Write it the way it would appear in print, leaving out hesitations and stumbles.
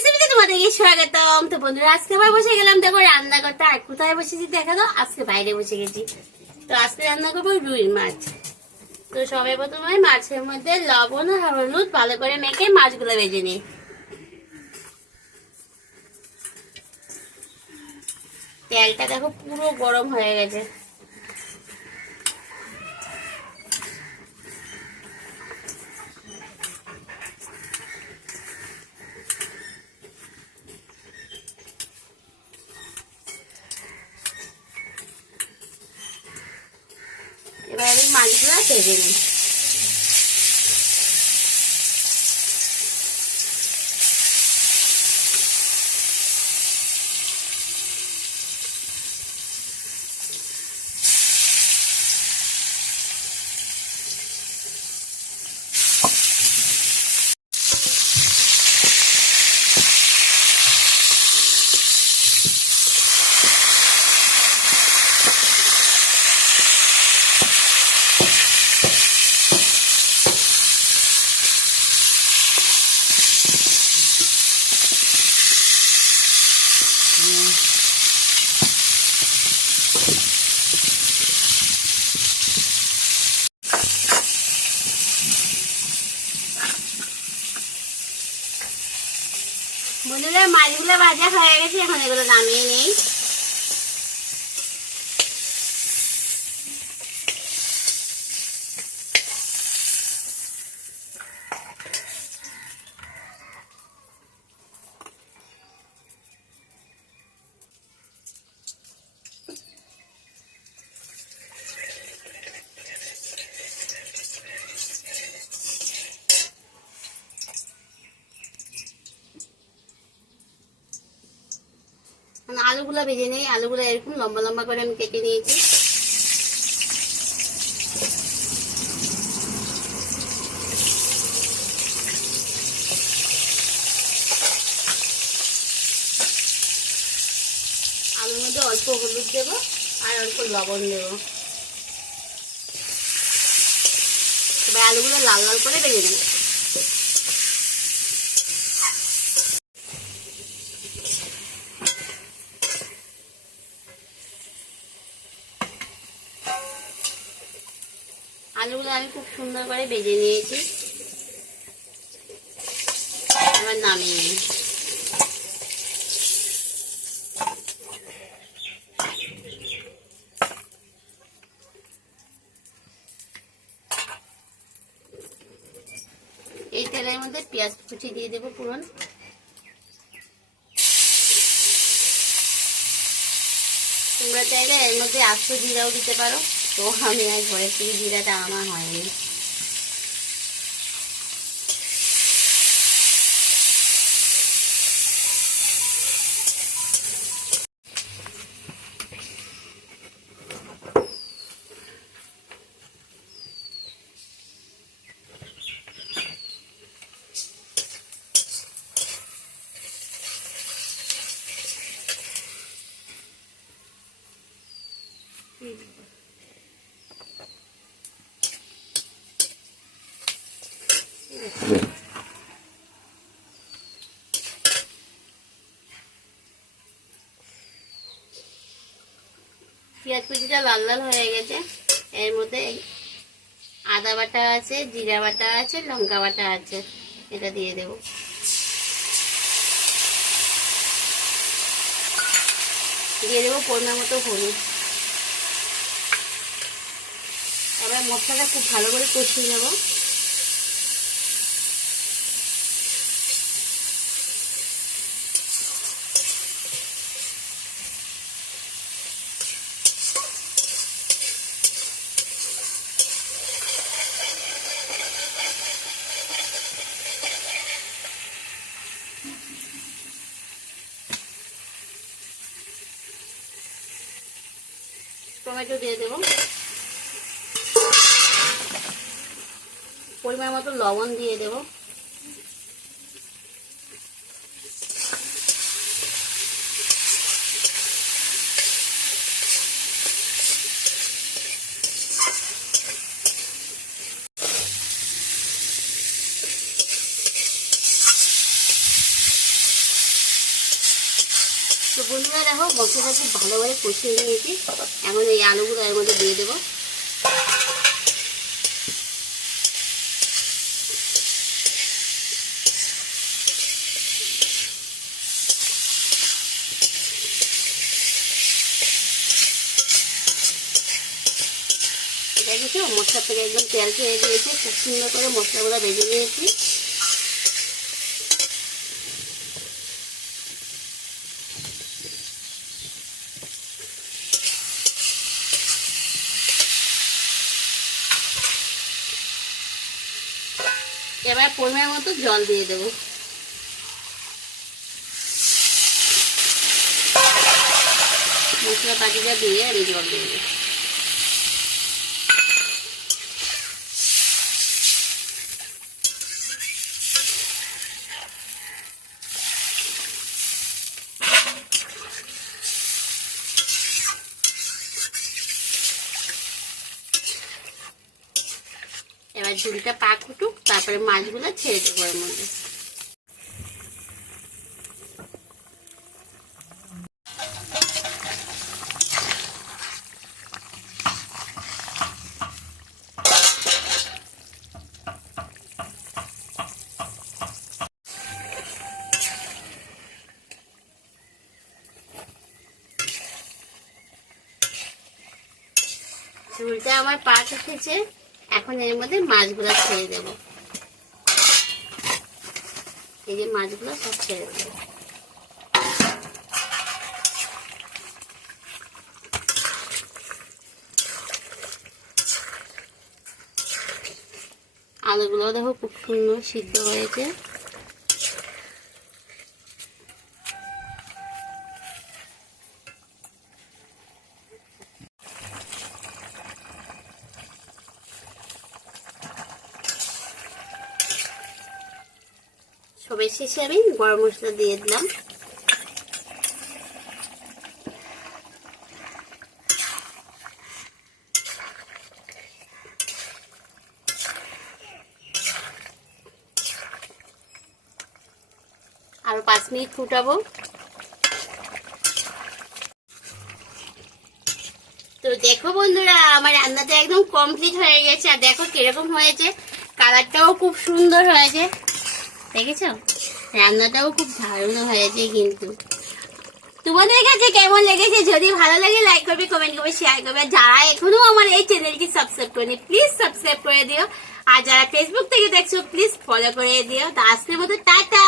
রেসিপিতে তোমাদেরকে স্বাগতম। তো বন্ধুরা, আজকে আবার বসে গেলাম দেখো রান্না করতে। আর কোথায় বসেছি দেখা দাও, আজকে বাইরে বসে গেছি। তো আজকে রান্না করবো রুই মাছ। তো সবাই প্রথমে মাছের মধ্যে লবণ আর হলুদ ভালো করে মেখে মাছগুলো ভেজে নিই। তেলটা দেখো পুরো গরম হয়ে গেছে। এবার আমি মাছগুলো ভেজে নিই। বন্ধুরা, মাছগুলো ভাজা হয়ে গেছে, এখন এগুলো নামিয়ে নেই। আলুগুলো ভেজে নেই। আলুগুলো এরকম লম্বা লম্বা করে আমি কেটে নিয়েছি। আলুর মধ্যে অল্প হলুদ দেবো আর অল্প লবণ দেবো। এবার আলুগুলো লাল লাল করে ভেজে নেব। আলুগুলো আমি খুব সুন্দর করে ভেজে নিয়েছি। এবার নামিয়ে নিই। এই তেলের মধ্যে পেঁয়াজ কুচি দিয়ে দেবো পুরন। তোমরা চাইলে এর মধ্যে আস্ত জিরাও দিতে পারো, তো আমি আর ঘরের থেকে জিরাটা আমার হয়নি। পেঁয়াজ কুচিটা লাল লাল হয়ে গেছে। এর মধ্যে আদা বাটা আছে, জিরা বাটা আছে, লঙ্কা বাটা আছে, এটা দিয়ে দেব। দিয়ে দেবো পরিমাণ মতো হলুদ। এবার মশলাটা খুব ভালো করে কষিয়ে নেব। টমেটো দিয়ে দেব। পরিমাণ মতো লবণ দিয়ে দেব। বন্ধুরা দেখো মশলাটা খুব ভালোভাবে কষিয়ে নিয়েছি। এখন এই আলুগুলো এর মধ্যে দিয়ে দেবো। দেখেছো মশলা থেকে একদম তেল ছেড়ে দিয়েছে, খুব সুন্দর করে মশলাগুলো ভেজে নিয়েছি। এবার পরিমাণ মতো জল দিয়ে দেবো। মশলা পাটিটা দিয়ে আমি জল দিয়ে দেবো। এবার ঝুলটা পাক উঠুক, তারপরে মাছগুলো ছেড়ে দেবো এর মধ্যে। ঝুলটা আমার পাক উঠেছে, এখন এর মধ্যে মাছগুলো ছেড়ে দেব। এই যে মাছগুলো সব ছেড়ে দেব। আলুগুলো দেখো খুব সুন্দর সিদ্ধ হয়েছে। সবের শেষে আমি গরম মশলা দিয়ে দিলাম। আরো 5 মিনিট ফুটাবো। তো দেখো বন্ধুরা আমার রান্নাটা একদম কমপ্লিট হয়ে গেছে। আর দেখো কিরকম হয়েছে, কালারটাও খুব সুন্দর হয়েছে। দেখেছো রান্নাটাও খুব দারুণ হয়েছে। কিন্তু তোমাদের কাছে কেমন লেগেছে? যদি ভালো লাগে লাইক করবে, কমেন্ট করবে, শেয়ার করবে। যারা এখনো আমার এই চ্যানেলটি সাবস্ক্রাইব করেনি প্লিজ সাবস্ক্রাইব করে দিও। আর যারা ফেসবুক থেকে দেখছো প্লিজ ফলো করে দিও। তো আজকের মতো টাটা।